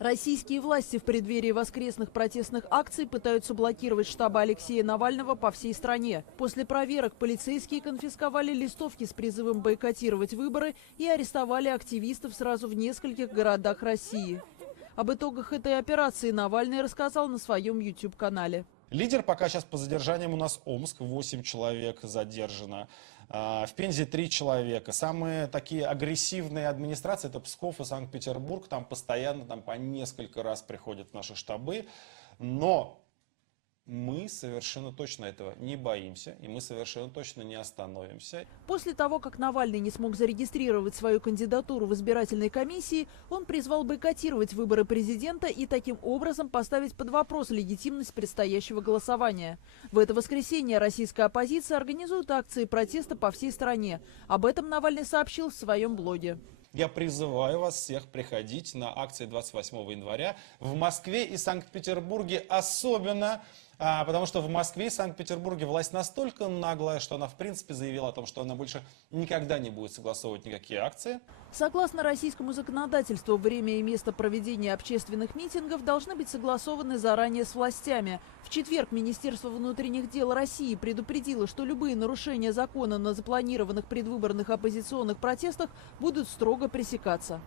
Российские власти в преддверии воскресных протестных акций пытаются блокировать штабы Алексея Навального по всей стране. После проверок полицейские конфисковали листовки с призывом бойкотировать выборы и арестовали активистов сразу в нескольких городах России. Об итогах этой операции Навальный рассказал на своем YouTube-канале. Лидер пока сейчас по задержаниям у нас Омск, 8 человек задержано. В Пензе 3 человека. Самые такие агрессивные администрации — это Псков и Санкт-Петербург. Там постоянно по несколько раз приходят в наши штабы. Но мы совершенно точно этого не боимся. И мы совершенно точно не остановимся. После того, как Навальный не смог зарегистрировать свою кандидатуру в избирательной комиссии, он призвал бойкотировать выборы президента и таким образом поставить под вопрос легитимность предстоящего голосования. В это воскресенье российская оппозиция организует акции протеста по всей стране. Об этом Навальный сообщил в своем блоге. Я призываю вас всех приходить на акции 28 января в Москве и Санкт-Петербурге особенно. Потому что в Москве и Санкт-Петербурге власть настолько наглая, что она в принципе заявила о том, что она больше никогда не будет согласовывать никакие акции. Согласно российскому законодательству, время и место проведения общественных митингов должны быть согласованы заранее с властями. В четверг Министерство внутренних дел России предупредило, что любые нарушения закона на запланированных предвыборных оппозиционных протестах будут строго пресекаться.